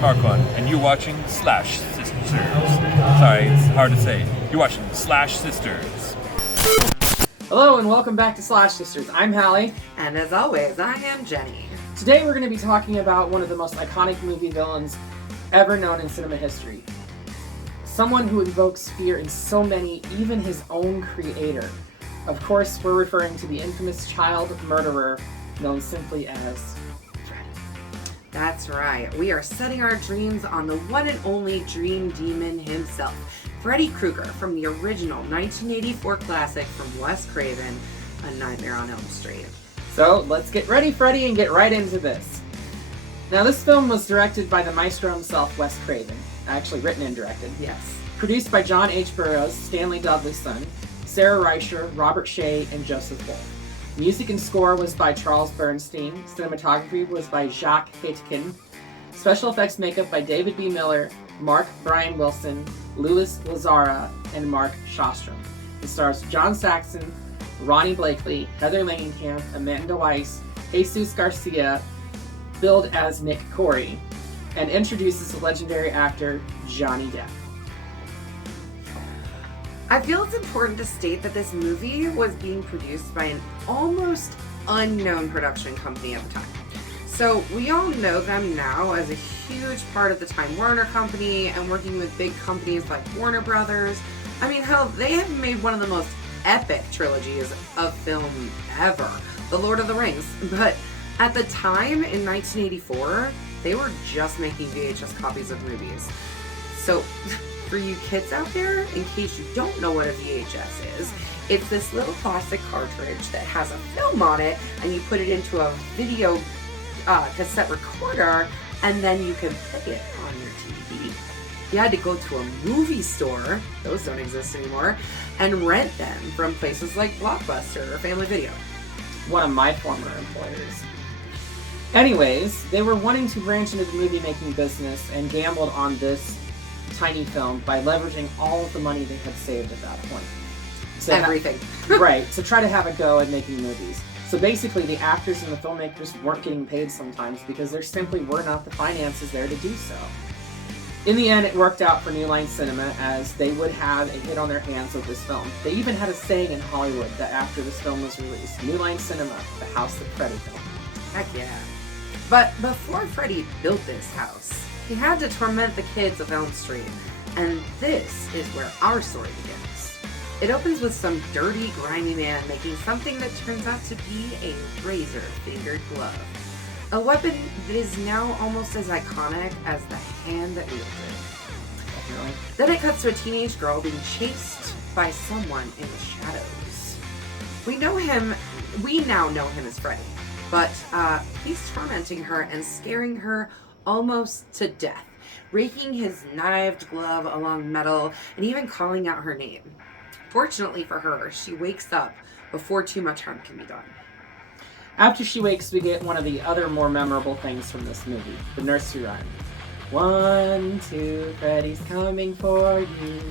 Marquand, and you're watching Slash Sisters. Sorry, it's hard to say. You're watching Slash Sisters. Hello and welcome back to Slash Sisters. I'm Hallie. And as always, I am Jenny. Today we're going to be talking about one of the most iconic movie villains ever known in cinema history. Someone who evokes fear in so many, even his own creator. Of course, we're referring to the infamous child murderer known simply as Freddy. That's right. We are setting our dreams on the one and only dream demon himself, Freddy Krueger, from the original 1984 classic from Wes Craven, A Nightmare on Elm Street. So, let's get ready, Freddy, and get right into this. Now, this film was directed by the maestro himself, Wes Craven. Actually, written and directed. Yes. Produced by John H. Burroughs, Stanley Dudley's son, Sarah Reicher, Robert Shea, and Joseph Wolf. Music and score was by Charles Bernstein. Cinematography was by Jacques Haitkin. Special effects makeup by David B. Miller, Mark Brian Wilson, Louis Lazara, and Mark Shostrom. It stars John Saxon, Ronnie Blakely, Heather Langenkamp, Amanda Weiss, Jesus Garcia, billed as Nick Corey, and introduces the legendary actor Johnny Depp. I feel it's important to state that this movie was being produced by an almost unknown production company at the time. So we all know them now as a huge part of the Time Warner Company and working with big companies like Warner Brothers. I mean, hell, they have made one of the most epic trilogies of film ever, The Lord of the Rings. But at the time, in 1984, they were just making VHS copies of movies. So for you kids out there, in case you don't know what a VHS is, it's this little plastic cartridge that has a film on it, and you put it into a video cassette recorder, and then you can play it on your TV. You had to go to a movie store, those don't exist anymore, and rent them from places like Blockbuster or Family Video. One of my former employers. Anyways, they were wanting to branch into the movie-making business and gambled on this tiny film by leveraging all of the money they had saved at that point. Everything. Right, to try to have a go at making movies. So basically, the actors and the filmmakers weren't getting paid sometimes because there simply were not the finances there to do so. In the end, it worked out for New Line Cinema as they would have a hit on their hands with this film. They even had a saying in Hollywood that after this film was released, New Line Cinema, the house that Freddy built. Heck yeah. But before Freddy built this house, he had to torment the kids of Elm Street. And this is where our story begins. It opens with some dirty, grimy man making something that turns out to be a razor-fingered glove. A weapon that is now almost as iconic as the hand that wielded it. Really? Then it cuts to a teenage girl being chased by someone in the shadows. We now know him as Freddy, but he's tormenting her and scaring her almost to death, raking his knifed glove along metal and even calling out her name. Fortunately for her, she wakes up before too much harm can be done. After she wakes, we get one of the other more memorable things from this movie, the nursery rhyme. 1, 2, Freddy's coming for you.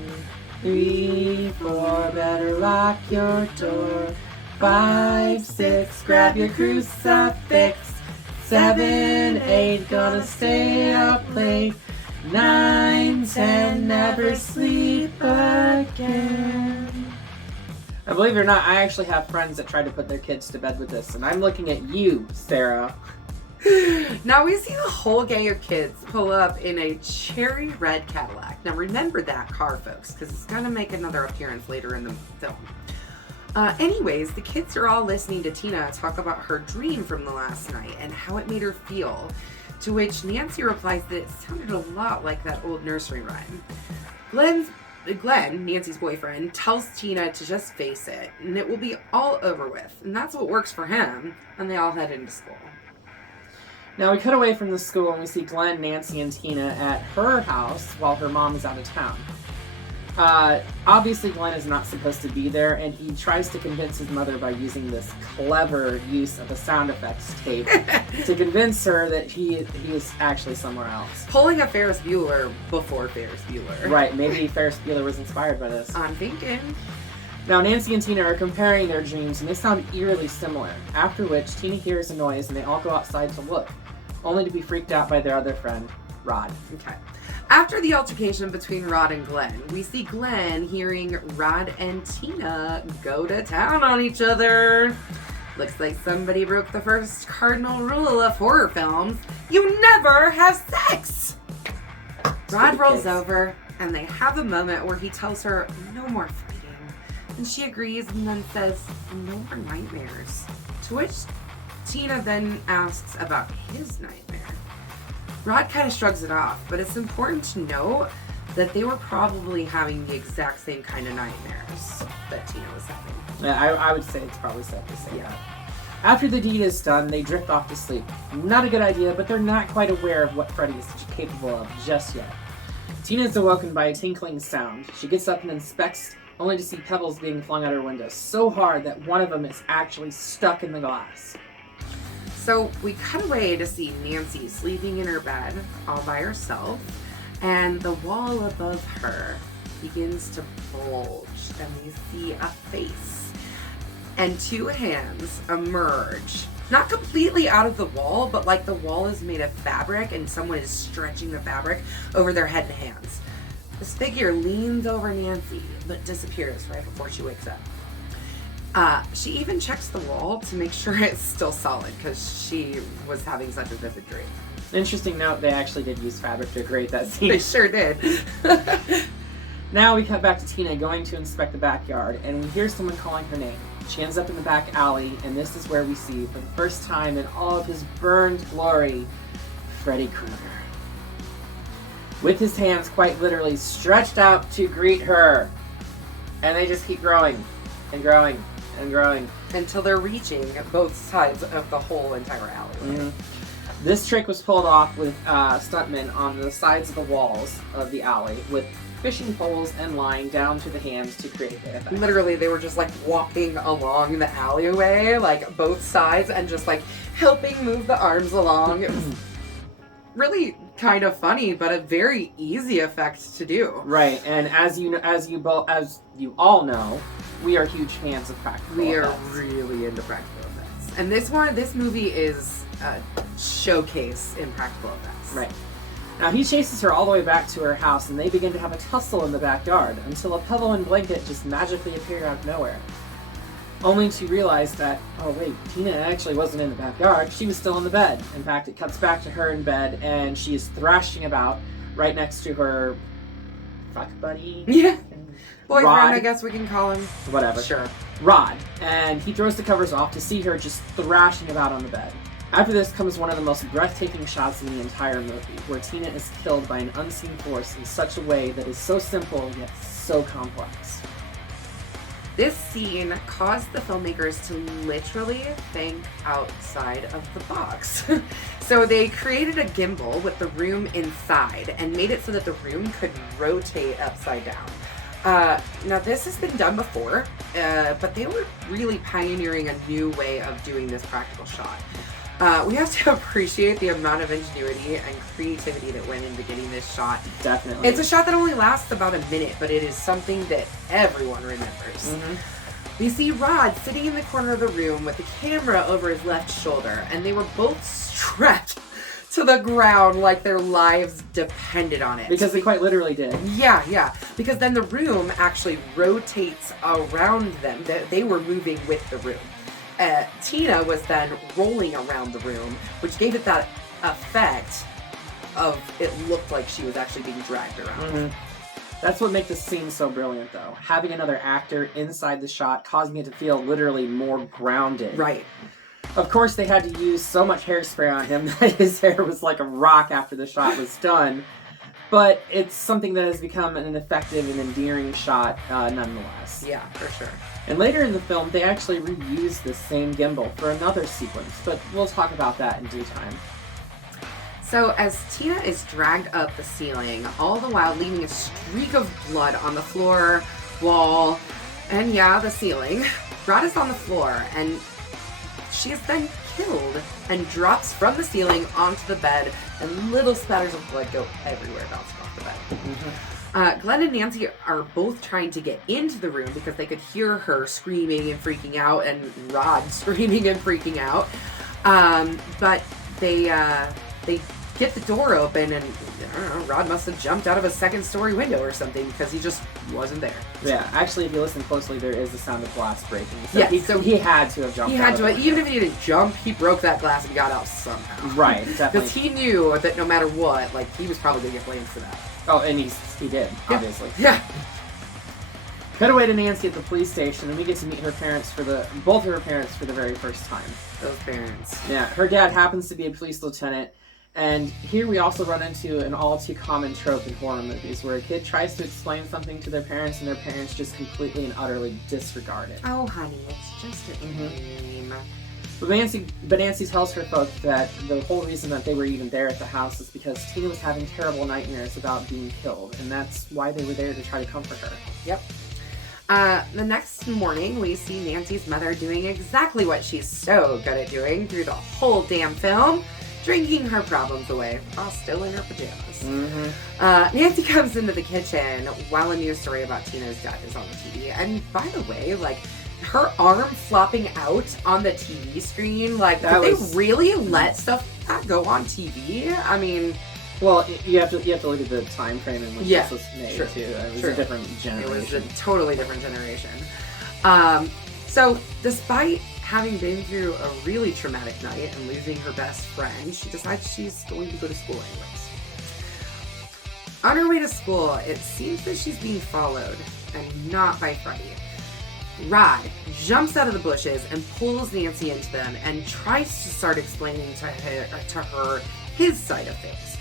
3, 4, better lock your door. 5, 6, grab your crucifix. 7, 8, gonna stay up late. 9, 10, never sleep again. Now, believe it or not, I actually have friends that tried to put their kids to bed with this, and I'm looking at you, Sarah. Now we see the whole gang of kids pull up in a cherry red Cadillac. Now remember that car, folks, because it's going to make another appearance later in the film. Anyways, the kids are all listening to Tina talk about her dream from the last night and how it made her feel. To which Nancy replies that it sounded a lot like that old nursery rhyme. Glenn, Nancy's boyfriend, tells Tina to just face it, and it will be all over with. And that's what works for him, and they all head into school. Now we cut away from the school and we see Glenn, Nancy, and Tina at her house while her mom is out of town. Obviously Glenn is not supposed to be there, and he tries to convince his mother by using this clever use of a sound effects tape to convince her that he is actually somewhere else. Pulling a Ferris Bueller before Ferris Bueller. Right, maybe Ferris Bueller was inspired by this. I'm thinking. Now Nancy and Tina are comparing their dreams, and they sound eerily similar, after which Tina hears a noise and they all go outside to look, only to be freaked out by their other friend, Rod. Okay. After the altercation between Rod and Glenn, we see Glenn hearing Rod and Tina go to town on each other. Looks like somebody broke the first cardinal rule of horror films. You never have sex! Rod rolls over, and they have a moment where he tells her no more fighting. And she agrees and then says, no more nightmares. To which Tina then asks about his nightmare. Rod kind of shrugs it off, but it's important to note that they were probably having the exact same kind of nightmares that Tina was having. Yeah, I would say it's probably safe to say that. After the deed is done, they drift off to sleep. Not a good idea, but they're not quite aware of what Freddy is capable of just yet. Tina is awoken by a tinkling sound. She gets up and inspects, only to see pebbles being flung out her window so hard that one of them is actually stuck in the glass. So we cut away to see Nancy sleeping in her bed all by herself, and the wall above her begins to bulge, and we see a face and two hands emerge. Not completely out of the wall, but like the wall is made of fabric and someone is stretching the fabric over their head and hands. This figure leans over Nancy, but disappears right before she wakes up. She even checks the wall to make sure it's still solid because she was having such a vivid dream. Interesting note, they actually did use fabric to create that scene. They sure did. Now we cut back to Tina going to inspect the backyard, and we hear someone calling her name. She ends up in the back alley, and this is where we see, for the first time in all of his burned glory, Freddy Krueger. With his hands quite literally stretched out to greet her. And they just keep growing, and growing, and growing. Until they're reaching both sides of the whole entire alleyway. Mm-hmm. This trick was pulled off with stuntmen on the sides of the walls of the alley with fishing poles and line down to the hands to create the effect. Literally, they were just like walking along the alleyway, like both sides, and just like helping move the arms along. It was really kind of funny, but a very easy effect to do. Right, and as you all know, we are huge fans of practical We effects. are really into practical effects, and this movie is a showcase in practical effects. Right. Now he chases her all the way back to her house, and they begin to have a tussle in the backyard until a pillow and blanket just magically appeared out of nowhere. Only to realize that, oh wait, Tina actually wasn't in the backyard, she was still in the bed. In fact, it cuts back to her in bed, and she is thrashing about right next to her fuck buddy? Yeah. Boyfriend, Rod. I guess we can call him. Whatever. Sure. Rod, and he throws the covers off to see her just thrashing about on the bed. After this comes one of the most breathtaking shots in the entire movie, where Tina is killed by an unseen force in such a way that is so simple yet so complex. This scene caused the filmmakers to literally think outside of the box. So they created a gimbal with the room inside and made it so that the room could rotate upside down. Now this has been done before, but they were really pioneering a new way of doing this practical shot. We have to appreciate the amount of ingenuity and creativity that went into getting this shot. Definitely. It's a shot that only lasts about a minute, but it is something that everyone remembers. Mm-hmm. We see Rod sitting in the corner of the room with the camera over his left shoulder, and they were both strapped to the ground like their lives depended on it. Because they quite literally did. Yeah. Because then the room actually rotates around them. They were moving with the room. Tina was then rolling around the room, which gave it that effect of it looked like she was actually being dragged around. Mm-hmm. That's what makes this scene so brilliant, though. Having another actor inside the shot, causing it to feel literally more grounded. Right. Of course, they had to use so much hairspray on him that his hair was like a rock after the shot was done. But it's something that has become an effective and endearing shot nonetheless. Yeah, for sure. And later in the film, they actually reused this same gimbal for another sequence, but we'll talk about that in due time. So as Tina is dragged up the ceiling, all the while leaving a streak of blood on the floor, wall, and the ceiling, Rod is on the floor, and she is then killed and drops from the ceiling onto the bed, and little spatters of blood go everywhere bouncing off the bed. Mm-hmm. Glenn and Nancy are both trying to get into the room because they could hear her screaming and freaking out, and Rod screaming and freaking out. But they get the door open, and I don't know, Rod must have jumped out of a second-story window or something because he just wasn't there. Yeah, actually, if you listen closely, there is the sound of glass breaking. So Yeah, so he had to have jumped. He had to, even if he didn't jump, he broke that glass and got out somehow. Right, definitely. Because he knew that no matter what, like, he was probably gonna get blamed for that. Oh, and he did, obviously. Yeah. Cut away to Nancy at the police station, and we get to meet both of her parents for the very first time. Those parents. Yeah, her dad happens to be a police lieutenant, and here we also run into an all too common trope in horror movies where a kid tries to explain something to their parents and their parents just completely and utterly disregard it. Oh, honey, it's just a dream. But Nancy tells her folks that the whole reason that they were even there at the house is because Tina was having terrible nightmares about being killed, and that's why they were there to try to comfort her. Yep. The next morning, we see Nancy's mother doing exactly what she's so good at doing through the whole damn film, drinking her problems away while still in her pajamas. Mm-hmm. Nancy comes into the kitchen while a news story about Tina's death is on the TV. And by the way, like, her arm flopping out on the TV screen, like, did they really let stuff like that go on TV? I mean... Well, you have to look at the time frame in which this was made, too. It was a different generation. It was a totally different generation. So, despite having been through a really traumatic night and losing her best friend, she decides she's going to go to school anyways. On her way to school, it seems that she's being followed, and not by Freddy. Rod jumps out of the bushes and pulls Nancy into them and tries to start explaining to her his side of things,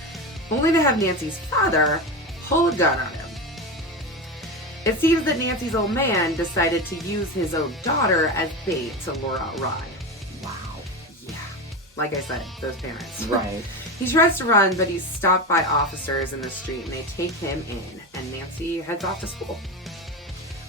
only to have Nancy's father pull a gun on him. It seems that Nancy's old man decided to use his own daughter as bait to lure out Rod. Wow. Yeah. Like I said, those parents. Right. He tries to run, but he's stopped by officers in the street, and they take him in, and Nancy heads off to school.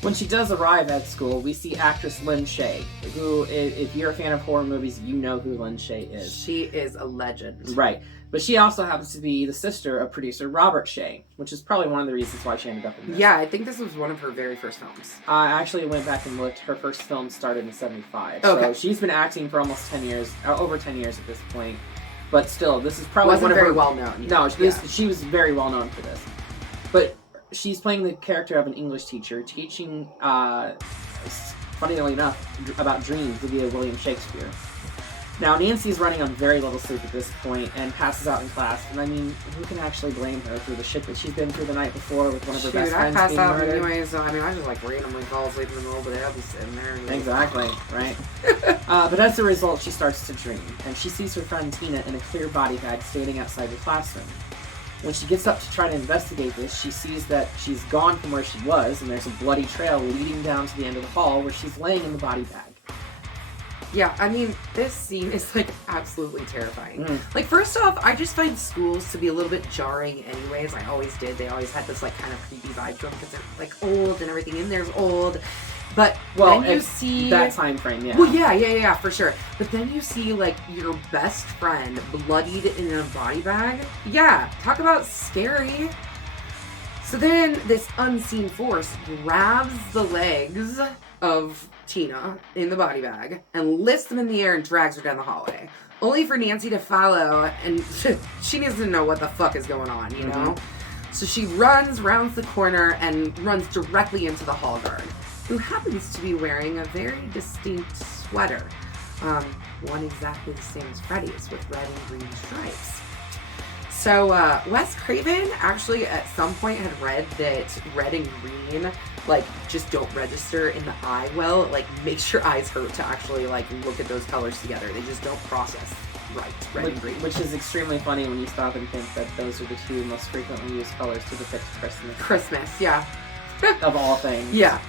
When she does arrive at school, we see actress Lynn Shay, who, if you're a fan of horror movies, you know who Lynn Shay is. She is a legend. Right. But she also happens to be the sister of producer Robert Shay, which is probably one of the reasons why she ended up in this. Yeah, I think this was one of her very first films. I actually went back and looked. Her first film started in 1975. Okay. So she's been acting for almost 10 years, over 10 years at this point. But still, this is probably Wasn't one of very her... well known. No, she was very well known for this. But she's playing the character of an English teacher, teaching, funnily enough, about dreams via William Shakespeare. Now, Nancy's running on very little sleep at this point and passes out in class. And I mean, who can actually blame her for the shit that she's been through the night before with one of her best friends I pass being out murdered? anyways, so I mean, I just like randomly fall asleep in the middle of the day. I'll be sitting there. And Exactly, right? But as a result, she starts to dream. And she sees her friend Tina in a clear body bag standing outside the classroom. When she gets up to try to investigate this, she sees that she's gone from where she was, and there's a bloody trail leading down to the end of the hall where she's laying in the body bag. Yeah, I mean, this scene is, like, absolutely terrifying. Like, first off, I just find schools to be a little bit jarring anyways. I always did. They always had this, like, kind of creepy vibe to them because they're, like, old and everything in there's old. But then you see... that time frame, yeah. Well, yeah, for sure. But then you see, like, your best friend bloodied in a body bag. Yeah, talk about scary. So then this unseen force grabs the legs of Tina in the body bag and lifts them in the air and drags her down the hallway. Only for Nancy to follow, and she needs to know what the fuck is going on, you know? So she rounds the corner and runs directly into the hall guard, who happens to be wearing a very distinct sweater. One exactly the same as Freddy's, with red and green stripes. So, Wes Craven actually at some point had read that red and green, like, just don't register in the eye well. Like, makes your eyes hurt to actually, like, look at those colors together. They just don't process right, red and green. Which is extremely funny when you stop and think that those are the two most frequently used colors to depict Christmas. Christmas, yeah. Of all things. Yeah.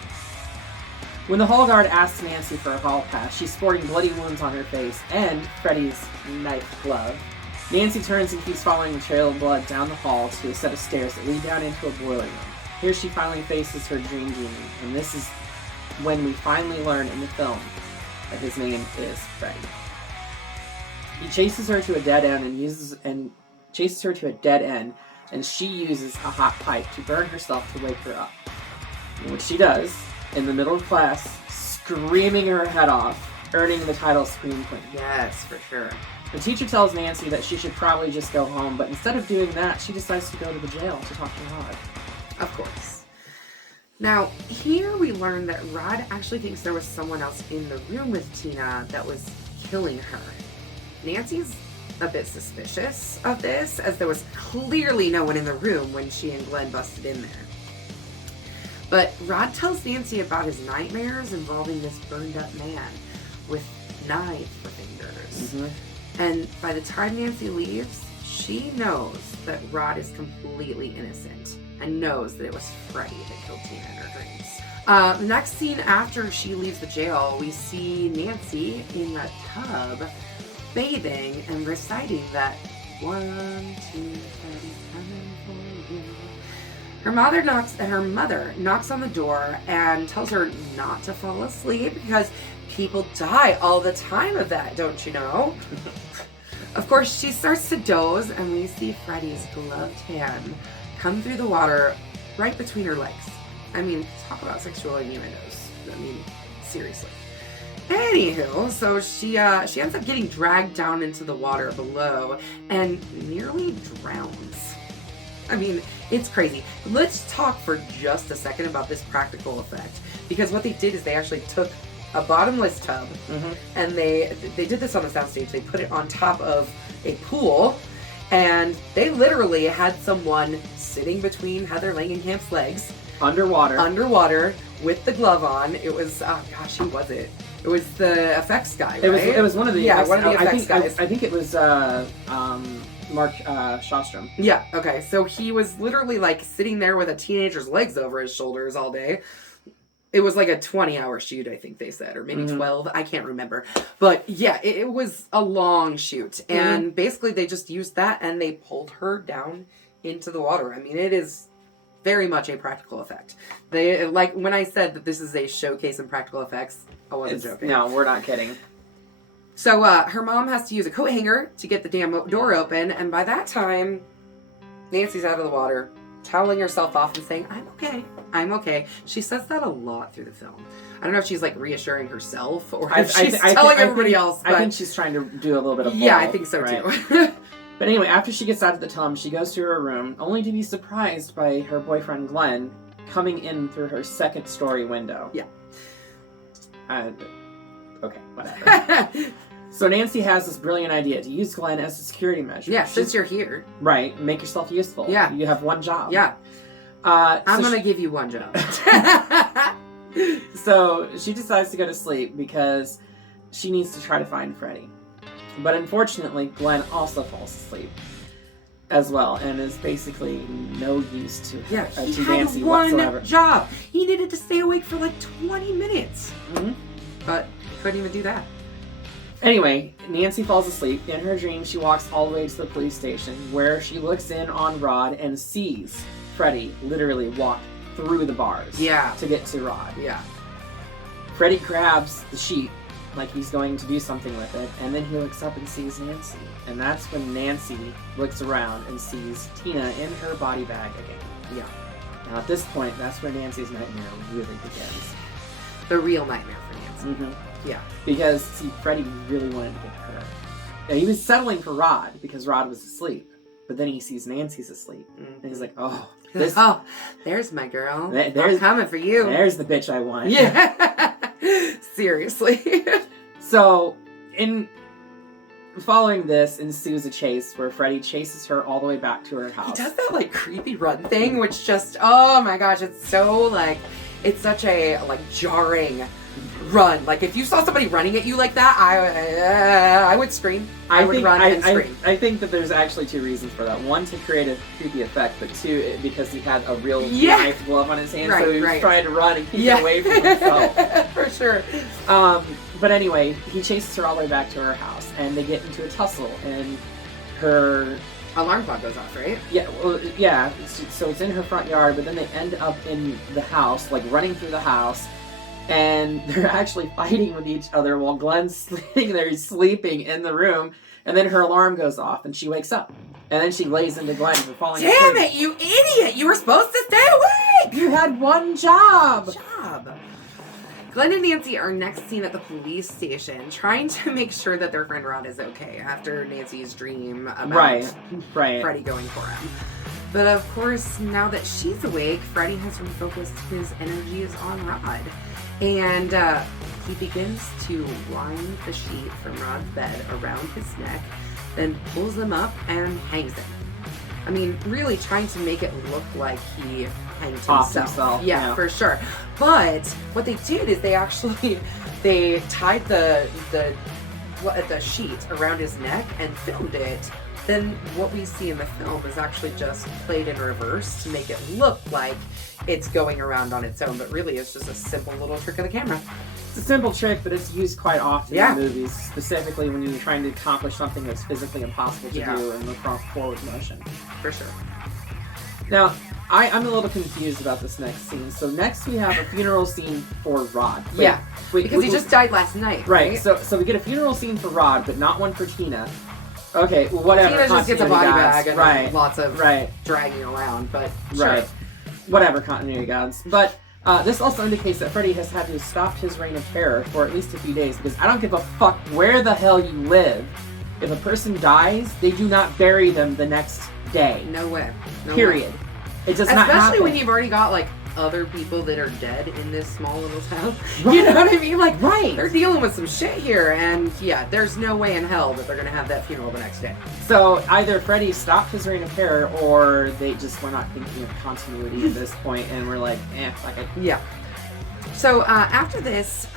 When the hall guard asks Nancy for a hall pass, she's sporting bloody wounds on her face and Freddy's knife glove. Nancy turns and keeps following the trail of blood down the hall to a set of stairs that lead down into a boiler room. Here she finally faces her dream demon, and this is when we finally learn in the film that his name is Freddy. He chases her to a dead end and she uses a hot pipe to burn herself to wake her up. Which she does in the middle of class, screaming her head off, earning the title Scream Queen. Yes, for sure. The teacher tells Nancy that she should probably just go home, but instead of doing that, she decides to go to the jail to talk to Rod. Of course. Now, here we learn that Rod actually thinks there was someone else in the room with Tina that was killing her. Nancy's a bit suspicious of this, as there was clearly no one in the room when she and Glenn busted in there. But Rod tells Nancy about his nightmares involving this burned up man with knives for fingers. Mm-hmm. And by the time Nancy leaves, she knows that Rod is completely innocent and knows that it was Freddy that killed Tina in her dreams. The next scene after she leaves the jail, we see Nancy in that tub bathing and reciting that 1, 2, 3, coming for you. Her mother knocks on the door and tells her not to fall asleep because people die all the time of that, don't you know? Of course, she starts to doze and we see Freddy's gloved hand come through the water right between her legs. I mean, talk about sexual innuendos. I mean, seriously. Anywho, so she ends up getting dragged down into the water below and nearly drowns. I mean, it's crazy. Let's talk for just a second about this practical effect. Because what they did is they actually took a bottomless tub, and they did this on the soundstage. They put it on top of a pool, and they literally had someone sitting between Heather Langenkamp's legs. Underwater, with the glove on. It was, oh gosh, who was it? It was the effects guy, right? It was one of the effects, one of the effects guys. I think it was Mark Shostrom. Yeah, okay. So he was literally like sitting there with a teenager's legs over his shoulders all day. It was like a 20-hour shoot, I think they said, or maybe 12. I can't remember. But yeah, it was a long shoot. And basically they just used that and they pulled her down into the water. I mean, it is very much a practical effect. They, like when I said that this is a showcase in practical effects, I wasn't joking. No, we're not kidding. So her mom has to use a coat hanger to get the damn door open. And by that time, Nancy's out of the water, toweling herself off and saying, I'm okay. She says that a lot through the film. I don't know if she's like reassuring herself or if she's telling everybody else. But I think she's trying to do a little bit of both. Yeah, I think so too. But anyway, after she gets out of the tub, she goes to her room, only to be surprised by her boyfriend Glenn coming in through her second-story window. Yeah. Okay, whatever. So Nancy has this brilliant idea to use Glenn as a security measure. Yeah, since you're here. Right, make yourself useful. Yeah. You have one job. Yeah. I'm going to give you one job. So she decides to go to sleep because she needs to try to find Freddy. But unfortunately, Glenn also falls asleep as well and is basically no use to her, to Nancy whatsoever. He had one job. He needed to stay awake for like 20 minutes. But couldn't even do that. Anyway, Nancy falls asleep. In her dream, she walks all the way to the police station where she looks in on Rod and sees Freddy literally walk through the bars to get to Rod. Yeah. Freddy grabs the sheet like he's going to do something with it, and then he looks up and sees Nancy. And that's when Nancy looks around and sees Tina in her body bag again. Yeah. Now at this point, that's where Nancy's nightmare really begins. The real nightmare for Nancy. Yeah. Because, see, Freddy really wanted to get her. Now, he was settling for Rod because Rod was asleep. But then he sees Nancy's asleep. And he's like, there's my girl. There's coming for you. There's the bitch I want. Yeah. Seriously. So, in following this ensues a chase where Freddy chases her all the way back to her house. He does that like creepy run thing, which just, oh my gosh, it's so like, it's such a like jarring run. Like if you saw somebody running at you like that, I would scream. I would run and scream. I think that there's actually two reasons for that. One, to create a creepy effect, but two, because he had a real knife glove on his hand, so he was trying to run and keep away from himself. For sure. But anyway, he chases her all the way back to her house, and they get into a tussle, and her alarm clock goes off, right? Yeah, well, yeah. So it's in her front yard, but then they end up in the house, like running through the house, and they're actually fighting with each other while Glenn's sitting there sleeping in the room, and then her alarm goes off, and she wakes up. And then she lays into Glenn for falling asleep. Damn it, you idiot! You were supposed to stay awake! You had one job! Glenn and Nancy are next seen at the police station trying to make sure that their friend Rod is okay after Nancy's dream about Right. Freddy going for him. But of course, now that she's awake, Freddy has refocused his energies on Rod. And he begins to wind the sheet from Rod's bed around his neck, then pulls him up and hangs him. I mean, really trying to make it look like he hanged himself. Yeah, for sure. But what they did is they tied the sheet around his neck and filmed it. Then what we see in the film is actually just played in reverse to make it look like it's going around on its own, but really it's just a simple little trick of the camera. It's a simple trick, but it's used quite often Yeah. in movies, specifically when you're trying to accomplish something that's physically impossible to do in the forward motion. For sure. Now, I'm a little confused about this next scene. So next we have a funeral scene for Rod. Because he just died last night. Right. So we get a funeral scene for Rod, but not one for Tina. Okay, well, whatever. Tina just gets a body gods. bag and lots of dragging around, but sure. Right. Whatever, continuity gods. But this also indicates that Freddy has had to stop his reign of terror for at least a few days, because I don't give a fuck where the hell you live. If a person dies, they do not bury them the next day. No way. Period. Way. It does not happen. Especially when you've already got, like, other people that are dead in this small little town. Right. You know what I mean? Like, they're dealing with some shit here, and yeah, there's no way in hell that they're gonna have that funeral the next day. So either Freddy stopped his reign of terror, or they just were not thinking of continuity at this point, and we're like, fuck it. Yeah. So after this,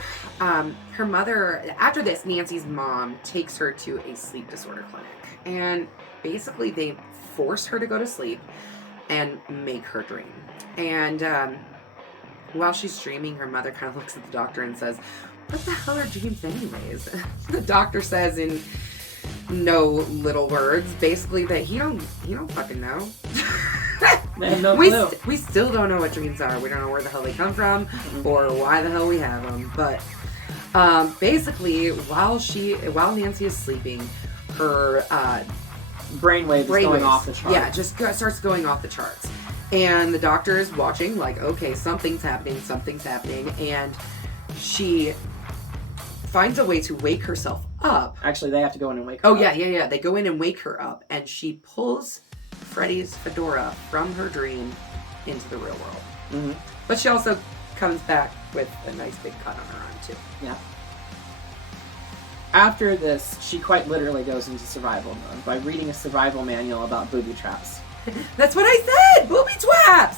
Nancy's mom takes her to a sleep disorder clinic, and basically they force her to go to sleep and make her dream. And while she's dreaming, her mother kind of looks at the doctor and says, "What the hell are dreams anyways?" The doctor says in no little words, basically that he don't fucking know. They have no clue. We still don't know what dreams are. We don't know where the hell they come from or why the hell we have them. But basically, while Nancy is sleeping, her brainwave is going off the charts. Yeah, just starts going off the charts. And the doctor is watching, like, okay, something's happening, and she finds a way to wake herself up. Actually, they have to go in and wake her up. Oh, yeah. They go in and wake her up, and she pulls Freddy's fedora from her dream into the real world. Mm-hmm. But she also comes back with a nice big cut on her arm, too. Yeah. After this, she quite literally goes into survival mode by reading a survival manual about booby traps. That's what I said! Booby traps!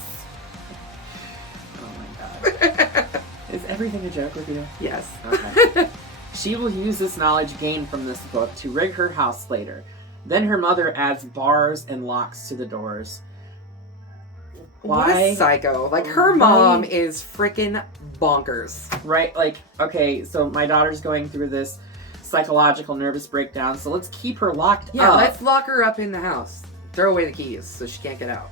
Oh my god. Is everything a joke with you? Yes. Okay. She will use this knowledge gained from this book to rig her house later. Then her mother adds bars and locks to the doors. Why? What a psycho. Like, her mom is freaking bonkers. Right? Like, okay, so my daughter's going through this psychological nervous breakdown, so let's keep her locked up. Yeah, let's lock her up in the house. Throw away the keys so she can't get out.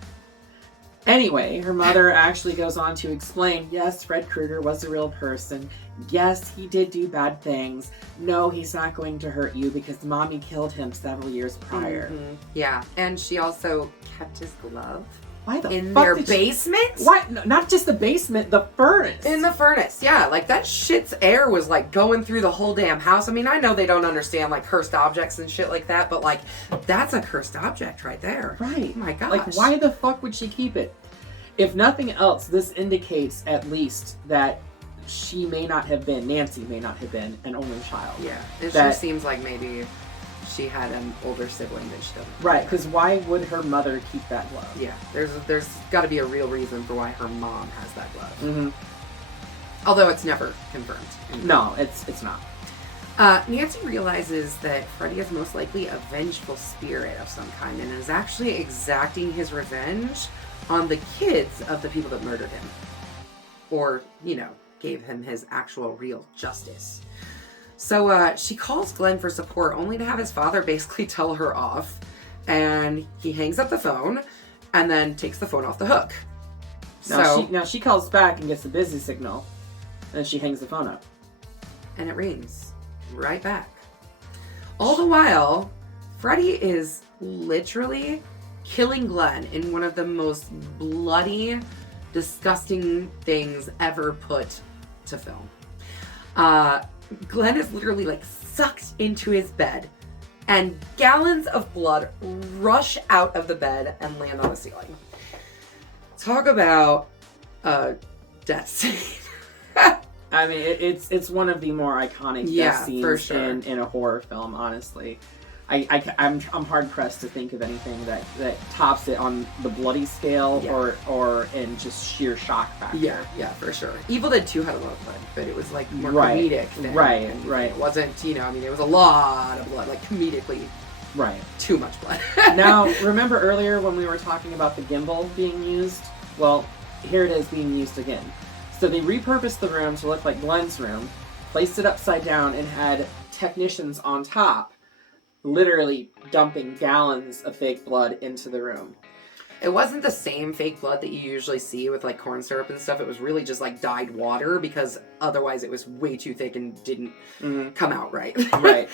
Anyway, her mother actually goes on to explain, yes, Fred Krueger was a real person. Yes, he did do bad things. No, he's not going to hurt you because Mommy killed him several years prior. Mm-hmm. Yeah, and she also kept his glove. Why the in fuck their did basement? Why? No, not just the basement, the furnace. In the furnace, yeah. Like, that shit's air was, like, going through the whole damn house. I mean, I know they don't understand, like, cursed objects and shit like that, but, like, that's a cursed object right there. Right. Oh my gosh. Like, why the fuck would she keep it? If nothing else, this indicates, at least, that Nancy may not have been an only child. Yeah. It sure seems like maybe she had an older sibling that she doesn't. Right, because why would her mother keep that glove? Yeah, there's got to be a real reason for why her mom has that glove. Mm-hmm. Although it's never confirmed. No, it's not. Nancy realizes that Freddy is most likely a vengeful spirit of some kind and is actually exacting his revenge on the kids of the people that murdered him. Or, gave him his actual real justice. So she calls Glenn for support only to have his father basically tell her off. And he hangs up the phone and then takes the phone off the hook. Now she calls back and gets a busy signal. And she hangs the phone up. And it rings right back. All the while, Freddy is literally killing Glenn in one of the most bloody, disgusting things ever put to film. Glenn is literally like sucked into his bed, and gallons of blood rush out of the bed and land on the ceiling. Talk about a death scene. I mean, it's one of the more iconic death scenes for sure. in a horror film, honestly. I'm hard pressed to think of anything that tops it on the bloody scale or in just sheer shock factor. Yeah, for sure. Evil Dead 2 had a lot of blood, but it was like more Right. comedic. Than, Right. It wasn't, it was a lot of blood, like comedically Right. too much blood. Now, remember earlier when we were talking about the gimbal being used? Well, here it is being used again. So they repurposed the room to look like Glenn's room, placed it upside down, and had technicians on top literally dumping gallons of fake blood into the room. It wasn't the same fake blood that you usually see with like corn syrup and stuff. It was really just like dyed water because otherwise it was way too thick and didn't come out right. Right.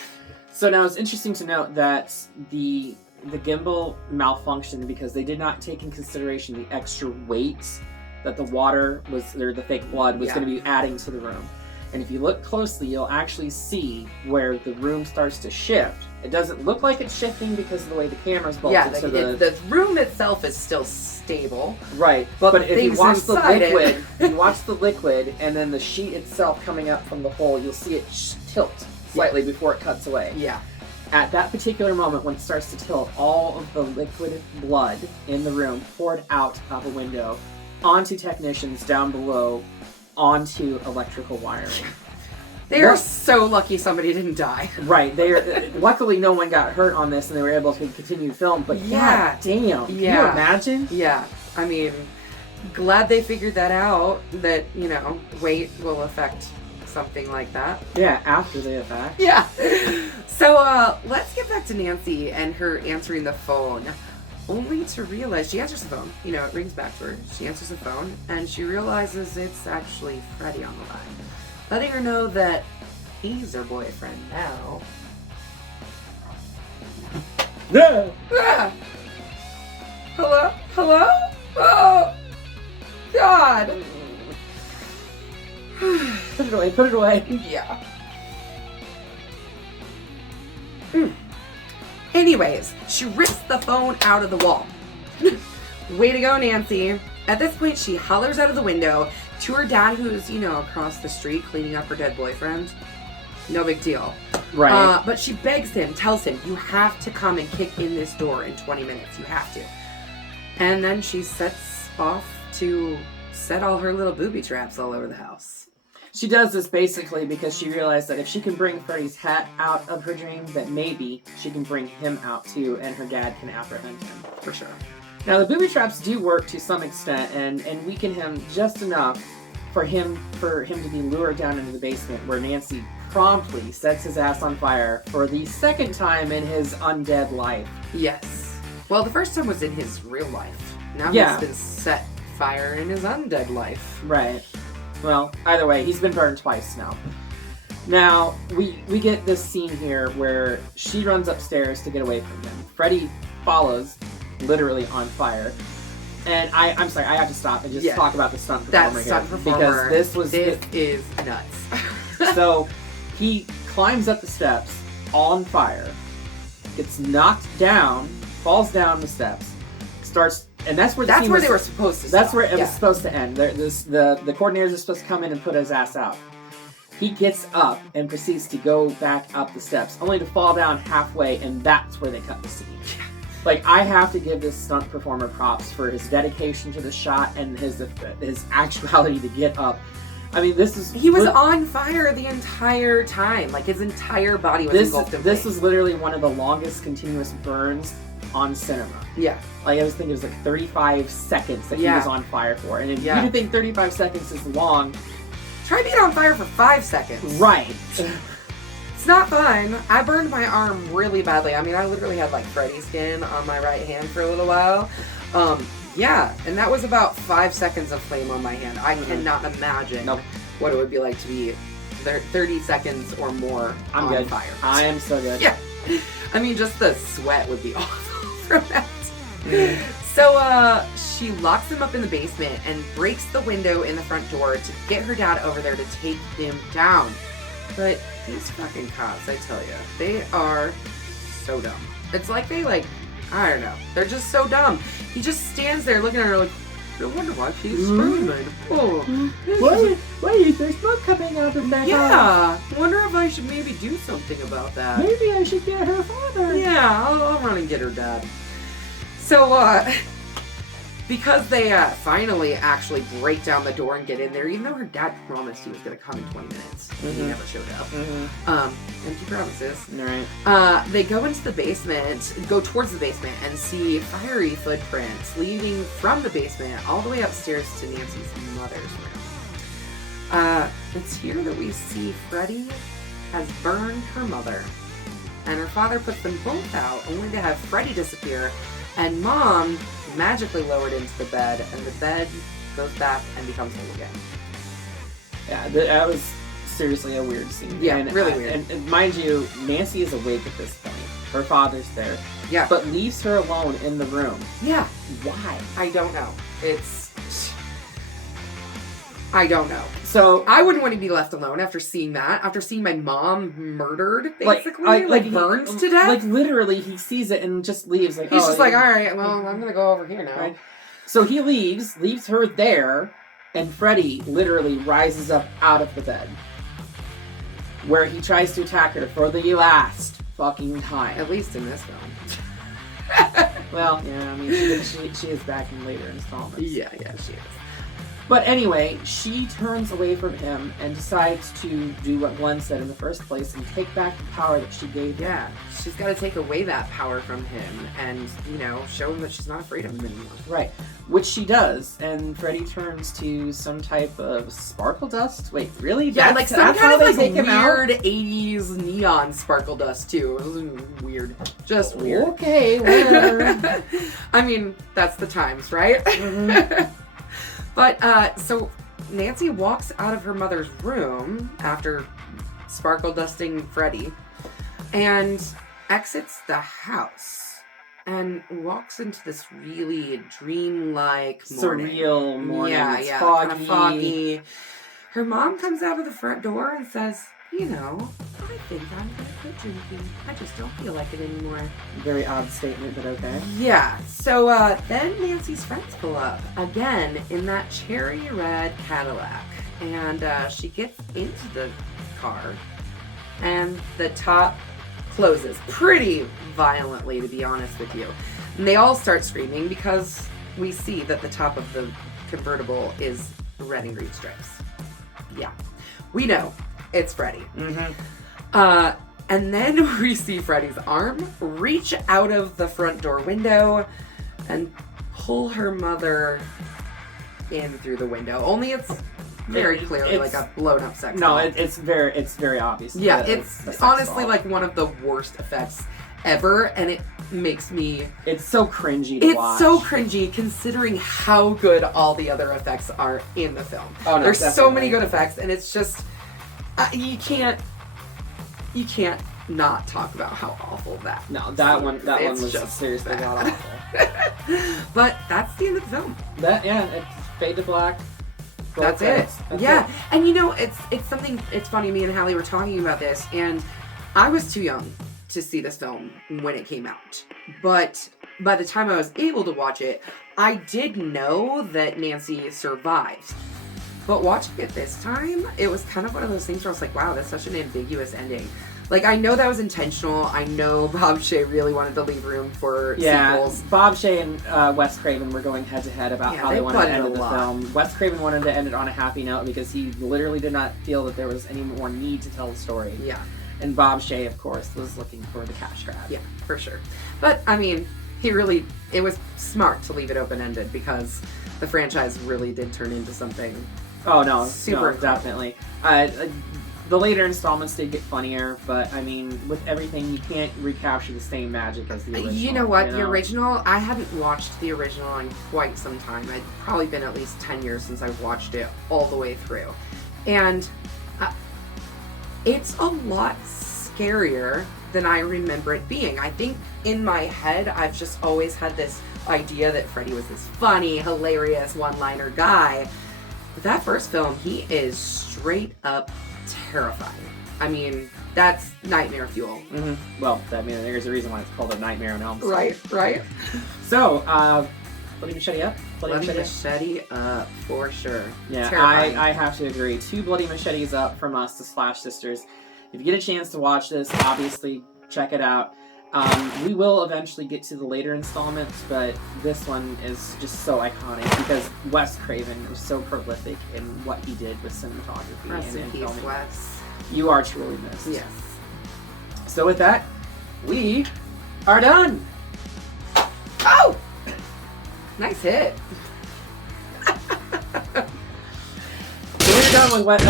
So now it's interesting to note that the gimbal malfunctioned because they did not take in consideration the extra weight that the water was, or the fake blood was going to be adding to the room. And if you look closely, you'll actually see where the room starts to shift. It doesn't look like it's shifting because of the way the camera's bolted to the room itself is still stable. Right, but if you watch the liquid, it. you watch the liquid and then the sheet itself coming up from the hole, you'll see it tilt slightly before it cuts away. Yeah. At that particular moment, when it starts to tilt, all of the liquid blood in the room poured out of a window onto technicians down below, onto electrical wiring. They are so lucky somebody didn't die. Right. Luckily, no one got hurt on this, and they were able to continue to film. But god damn, can you imagine? Yeah. I mean, glad they figured that out. That weight will affect something like that. Yeah, after the fact. Yeah. So let's get back to Nancy and her answering the phone. Only to realize, she answers the phone. It rings back to her. She answers the phone, and she realizes it's actually Freddy on the line, letting her know that he's her boyfriend now. Yeah. Ah. Hello? Hello? Oh, God. Put it away. Put it away. Yeah. Anyways, she rips the phone out of the wall. Way to go, Nancy. At this point, she hollers out of the window to her dad, who's, across the street cleaning up her dead boyfriend. No big deal. Right. But she begs him, tells him, you have to come and kick in this door in 20 minutes. You have to. And then she sets off to set all her little booby traps all over the house. She does this basically because she realized that if she can bring Freddy's hat out of her dream, that maybe she can bring him out too, and her dad can apprehend him. For sure. Now, the booby traps do work to some extent and weaken him just enough for him to be lured down into the basement, where Nancy promptly sets his ass on fire for the second time in his undead life. Yes. Well, the first time was in his real life. Now he's been set fire in his undead life. Right. Well, either way, he's been burned twice now. Now, we get this scene here where she runs upstairs to get away from him. Freddy follows, literally on fire. And I'm sorry, I have to stop and just talk about the stunt performer that stunt here. performer, Because this is nuts. So, he climbs up the steps on fire, gets knocked down, falls down the steps, starts... And that's where they were supposed to stop. That's where it was supposed to end. The coordinators are supposed to come in and put his ass out. He gets up and proceeds to go back up the steps, only to fall down halfway, and that's where they cut the scene. Like, I have to give this stunt performer props for his dedication to the shot and his actuality to get up. I mean, he was on fire the entire time. Like, his entire body was engulfed in This flame. was literally one of the longest continuous burns on cinema. Yeah. Like, I was thinking it was like 35 seconds that he was on fire for. And if you think 35 seconds is long... Try being on fire for 5 seconds. Right. It's not fun. I burned my arm really badly. I mean, I literally had like Freddy skin on my right hand for a little while. And that was about 5 seconds of flame on my hand. I cannot imagine what it would be like to be 30 seconds or more on fire. I am so good. Yeah. I mean, just the sweat would be awful from that. So she locks him up in the basement and breaks the window in the front door to get her dad over there to take him down. But these fucking cops, I tell you, they are so dumb. It's like they I don't know. They're just so dumb. He just stands there looking at her like, I wonder why she's screaming. Oh, why is there smoke coming out of that house? Yeah, wonder if I should maybe do something about that. Maybe I should get her father. Yeah, I'll run and get her dad. So, because they finally actually break down the door and get in there, even though her dad promised he was going to come in 20 minutes, he never showed up. Empty promises. Right. They go into the basement, go towards the basement, and see fiery footprints leading from the basement all the way upstairs to Nancy's mother's room. It's here that we see Freddy has burned her mother, and her father puts them both out, only to have Freddy disappear, and Mom magically lowered into the bed, and the bed goes back and becomes whole again. Yeah, that was seriously a weird scene. Yeah, and, really weird. And mind you, Nancy is awake at this point. Her father's there. Yeah. But leaves her alone in the room. Yeah. Why? I don't know. I don't know. So I wouldn't want to be left alone after seeing that. After seeing my mom murdered, basically, burned to death. Like literally, he sees it and just leaves. Like he's just like, all right, well, I'm gonna go over here now. Right. So he leaves her there, and Freddy literally rises up out of the bed, where he tries to attack her for the last fucking time. At least in this film. Well, yeah, I mean, she is back in later installments. Yeah, she is. But anyway, she turns away from him and decides to do what Glenn said in the first place and take back the power that she gave him. Yeah, she's got to take away that power from him and, show him that she's not afraid of him anymore. Right, which she does, and Freddy turns to some type of sparkle dust. Wait, really? Yeah, that's some kind of take him out? weird 80s neon sparkle dust, too. It was weird. Just weird. Okay, whatever. I mean, that's the times, right? Mm-hmm. But, so Nancy walks out of her mother's room after sparkle dusting Freddy and exits the house and walks into this really dreamlike morning. Surreal morning. Yeah, it's kind of foggy. Her mom comes out of the front door and says, I think I'm going to quit drinking. I just don't feel like it anymore. Very odd statement, but okay. Yeah, so then Nancy's friends pull up, again, in that cherry red Cadillac. And she gets into the car, and the top closes pretty violently, to be honest with you. And they all start screaming because we see that the top of the convertible is red and green stripes. Yeah, we know. It's Freddy. Mm-hmm. And then we see Freddy's arm reach out of the front door window and pull her mother in through the window. Only it's very clearly like a blown up sex doll. it's very obvious. Yeah, it's honestly like one of the worst effects ever, and it makes me... It's so cringy to watch. It's so cringy considering how good all the other effects are in the film. Oh, no, There's definitely. so many good effects, and it's just... You can't not talk about how awful that. No, that one was just seriously bad. god awful. But that's the end of the film. It's fade to black. That's it. Yeah, and it's funny. Me and Hallie were talking about this, and I was too young to see this film when it came out. But by the time I was able to watch it, I did know that Nancy survived. But watching it this time, it was kind of one of those things where I was like, wow, that's such an ambiguous ending. Like, I know that was intentional. I know Bob Shea really wanted to leave room for sequels. Bob Shea and Wes Craven were going head-to-head about how they wanted to end the film. Wes Craven wanted to end it on a happy note because he literally did not feel that there was any more need to tell the story. Yeah. And Bob Shea, of course, was looking for the cash grab. Yeah, for sure. But, I mean, it was smart to leave it open-ended because the franchise really did turn into something... Oh, no, super definitely. The later installments did get funnier, but I mean, with everything, you can't recapture the same magic as the original. You know what? The original, I hadn't watched the original in quite some time. It'd probably been at least 10 years since I've watched it all the way through. And it's a lot scarier than I remember it being. I think in my head, I've just always had this idea that Freddy was this funny, hilarious, one-liner guy. But that first film, he is straight up terrifying. I mean, that's nightmare fuel. Mm-hmm. Well, there's a reason why it's called A Nightmare on Elm Street. Right. So, Bloody Machete up? Bloody Machete up, for sure. Yeah, Terrifying. I have to agree. 2 Bloody Machetes up from us, the Slash Sisters. If you get a chance to watch this, obviously, check it out. We will eventually get to the later installments, but this one is just so iconic because Wes Craven was so prolific in what he did with cinematography Rest in and peace, filming. Wes. You are truly missed. Yes. So with that, we are done. Oh! Nice hit. So we're done with Wes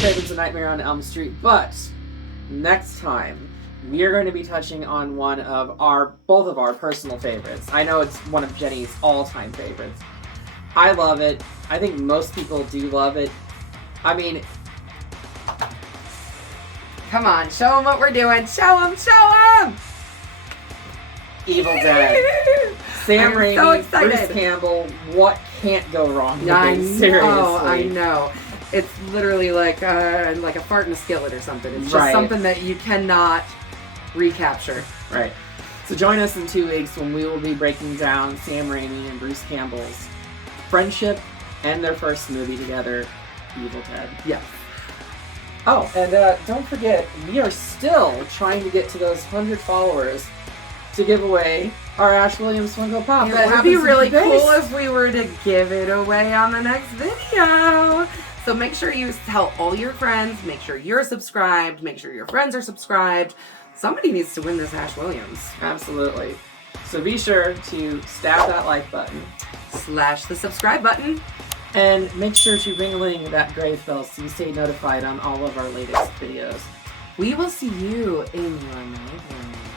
Craven's A Nightmare on Elm Street, but next time we are going to be touching on both of our personal favorites. I know it's one of Jenny's all-time favorites. I love it. I think most people do love it. I mean, come on, show them what we're doing. Show them! Evil Dead. Sam I'm Raimi, so excited. Bruce Campbell. What can't go wrong with I this? know, Seriously. I know. It's literally like a fart in a skillet or something. It's just something that you cannot recapture. Right. So join us in 2 weeks when we will be breaking down Sam Raimi and Bruce Campbell's friendship and their first movie together, Evil Dead. Yes. Oh, and don't forget, we are still trying to get to those 100 followers to give away our Ash Williams Funko Pop. It would be really cool if we were to give it away on the next video. So make sure you tell all your friends, make sure you're subscribed, make sure your friends are subscribed. Somebody needs to win this Ash Williams. Absolutely. So be sure to stab that like button. / the subscribe button. And make sure to ring-a-ling that grave bell so you stay notified on all of our latest videos. We will see you in your nightmare.